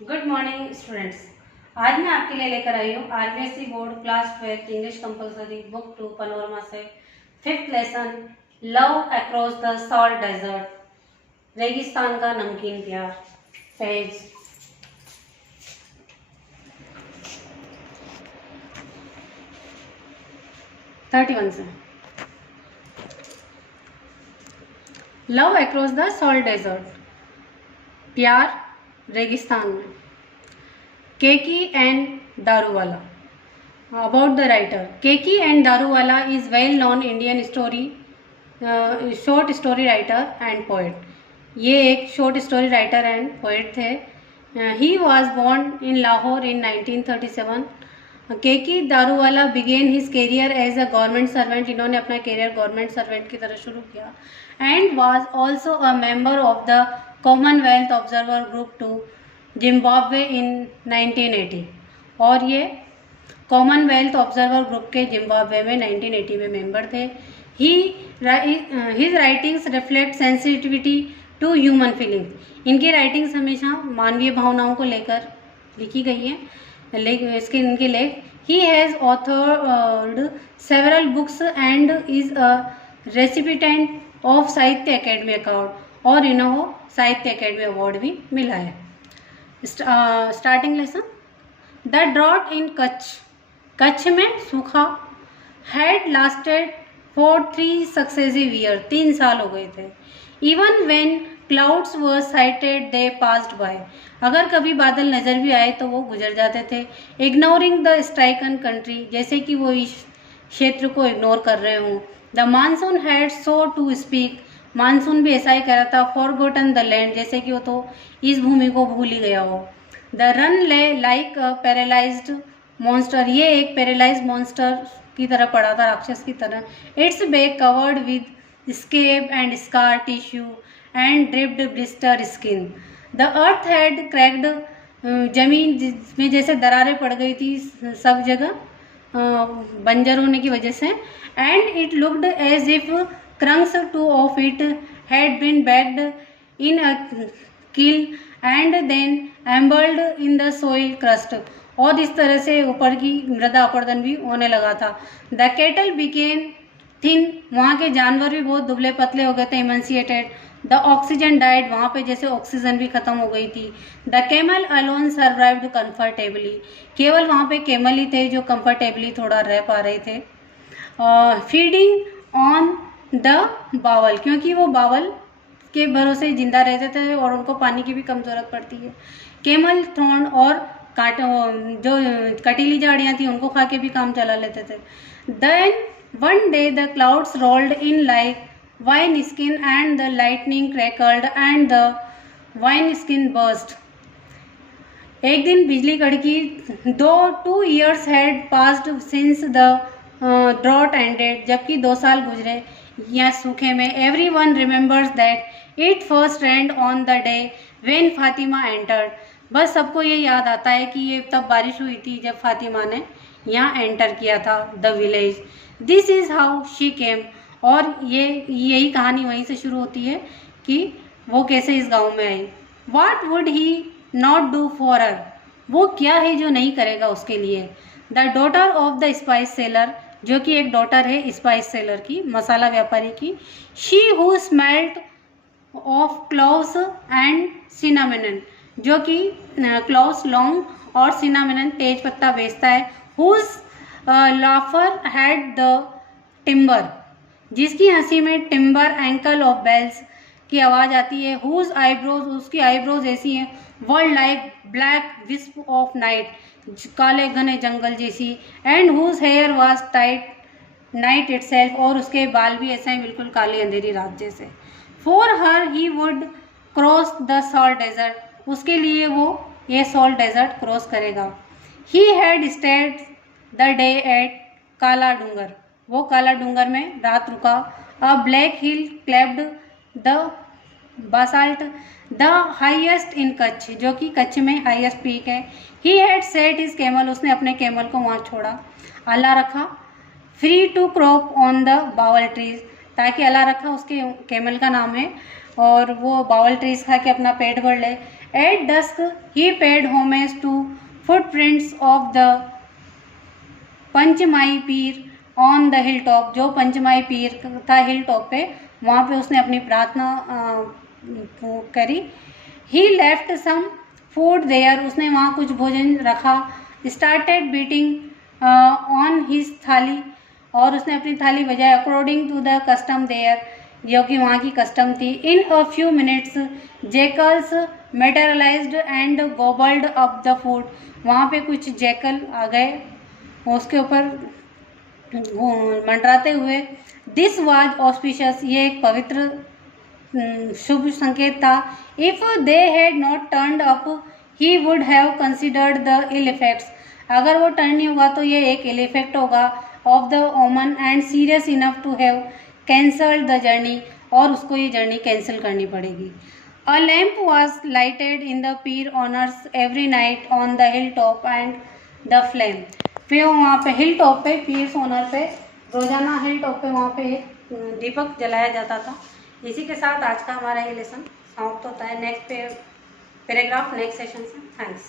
Good morning students. आज मैं आपके लिए लेकर आई हूँ RBSE board class 12 English compulsory book 2 Panorama से 5th lesson love across the salt desert, रेगिस्तान का नमकीन प्यार, पेज 31 से। Love across the salt desert, प्यार रेगिस्तान में। Keki N Daruwalla. About the writer, Keki N Daruwalla is well known Indian short story writer and poet. ये एक short story writer and poet थे। He was born in Lahore in 1937। Keki Daruwalla began his career as a government servant. इन्होंने अपना career government servant की तरह शुरू किया and was also a member of the Commonwealth Observer Group 2 Zimbabwe in 1980। और ये Commonwealth Observer Group के Zimbabwe में 1980 में मेंबर थे। His writings reflect sensitivity to human feelings. इनकी राइटिंग्स हमेशा मानवीय भावनाओं को लेकर लिखी गई हैं। इनके लेख he has authored several books and is a recipient of Sahitya Akademi award, और इन्हों साहित्य अकेडमी अवार्ड भी मिला है। Starting lesson, the drought in Kutch. Kutch में सूखा had lasted for 3 successive year. 3 साल हो गए थे। Even when clouds were sighted they passed by. अगर कभी बादल नज़र भी आए तो वो गुजर जाते थे। इग्नोरिंग द स्ट्राइकन कंट्री, जैसे कि वो इस क्षेत्र को इग्नोर कर रहे हों। The monsoon had so to speak. Monsoon भी ऐसा ही कर रहा था। फॉरगॉटन द लैंड, जैसे कि वो तो इस भूमि को भूल ही गया हो। द रन ले लाइक अ पैरालाइज्ड मॉन्स्टर। ये एक पैरालाइज मॉन्स्टर की तरह पड़ा था, राक्षस की तरह। Its back covered with scab and scar tissue and dripped blister skin. The earth had cracked. जमीन जिसमें जैसे दरारें पड़ गई थी सब जगह बंजर होने की वजह से। And it looked as if chunks to of it had been baked in a kiln and then embedded in the soil crust. और इस तरह से ऊपर की मृदा अपरदन भी होने लगा था। The kettle बिकेन thin. वहाँ के जानवर भी बहुत दुबले पतले हो गए थे। इमेंसिएटेड। The oxygen died. वहाँ पे जैसे ऑक्सीजन भी खत्म हो गई थी। The camel alone survived comfortably. केवल वहाँ पे कैमल ही थे जो कंफर्टेबली थोड़ा रह पा रहे थे। फीडिंग ऑन द बावल, क्योंकि वो बावल के भरोसे जिंदा रहते थे और उनको पानी की भी कम जरूरत पड़ती है। केमल थॉर्न, और जो कटीली झाड़ियाँ थी उनको खा के भी काम चला लेते थे। Then one day the clouds rolled in like wine skin and the lightning crackled and the wine skin burst. एक दिन बिजली कड़की। 2 years had passed since the drought ended. जबकि 2 साल गुजरे या सूखे में। Everyone remembers that it first rained on the day when Fatima entered. बस सबको ये याद आता है कि ये तब बारिश हुई थी जब फातिमा ने यहाँ एंटर किया था the village. This is how she came. और यही कहानी वहीं से शुरू होती है कि वो कैसे इस गांव में आई। What would he not do for her. वो क्या है जो नहीं करेगा उसके लिए। The daughter of the spice seller, जो कि एक डॉटर है स्पाइस सेलर की, मसाला व्यापारी की। She who smelt of cloves and cinnamon, जो कि क्लोव्स लौंग और सिनामिनन तेज पत्ता बेचता है। Whose laughter had the timber, जिसकी हंसी में टिम्बर एंकल ऑफ बेल्स की आवाज़ आती है। हुज आईब्रोज, उसकी आईब्रोज ऐसी हैं। World like black wisp of night, काले घने जंगल जैसी। And whose hair was tight night itself, और उसके बाल भी ऐसे हैं बिल्कुल काली अंधेरी रात जैसे। For her he would cross the salt desert, उसके लिए वो ये सॉल्ट डेजर्ट क्रॉस करेगा। He had stayed the day at Kala Dungar, वो काला डूंगर में रात रुका। A black hill clad the basalt the highest in Kutch, जो कि कच्छ में हाईएस्ट पीक है। He had set his camel, उसने अपने कैमल को वहाँ छोड़ा। आला रखा। Free to crop on the Bawal trees, ताकि अला रखा उसके कैमल का नाम है, और वो बावल ट्रीज खा के अपना पेट भर ले। At dusk he paid homage to footprints of the पंचमाई Pir on the hill top. जो पंचमाई पीर था हिल टॉप पे, वहाँ पे उसने अपनी प्रार्थना करी। ही लेफ्ट सम फूड देयर, उसने वहाँ कुछ भोजन रखा। स्टार्टेड बीटिंग ऑन हिज थाली, और उसने अपनी थाली बजाई। According to the custom there, जो कि वहाँ की कस्टम थी। In a few minutes jackals materialised and gobbled up the food, वहाँ पे कुछ जैकल आ गए उसके ऊपर मंडराते हुए। दिस वाज ऑस्पिशियस, ये एक पवित्र शुभ संकेत था। If they had not turned up he would have considered the ill effects, अगर वो टर्न नहीं होगा तो ये एक इल इफेक्ट होगा of the omen and serious enough to have cancelled the journey, और उसको ये जर्नी कैंसिल करनी पड़ेगी। A lamp was lighted in the Pir honours every night on the hill top and the flame, फिर वहाँ पे hill top पे, pirs honour पे रोजाना हिल टॉप पे वहाँ पे एक दीपक जलाया जाता था। इसी के साथ आज का हमारा ये लेसन समाप्त होता है। नेक्स्ट पैराग्राफ नेक्स्ट सेशन से। थैंक्स।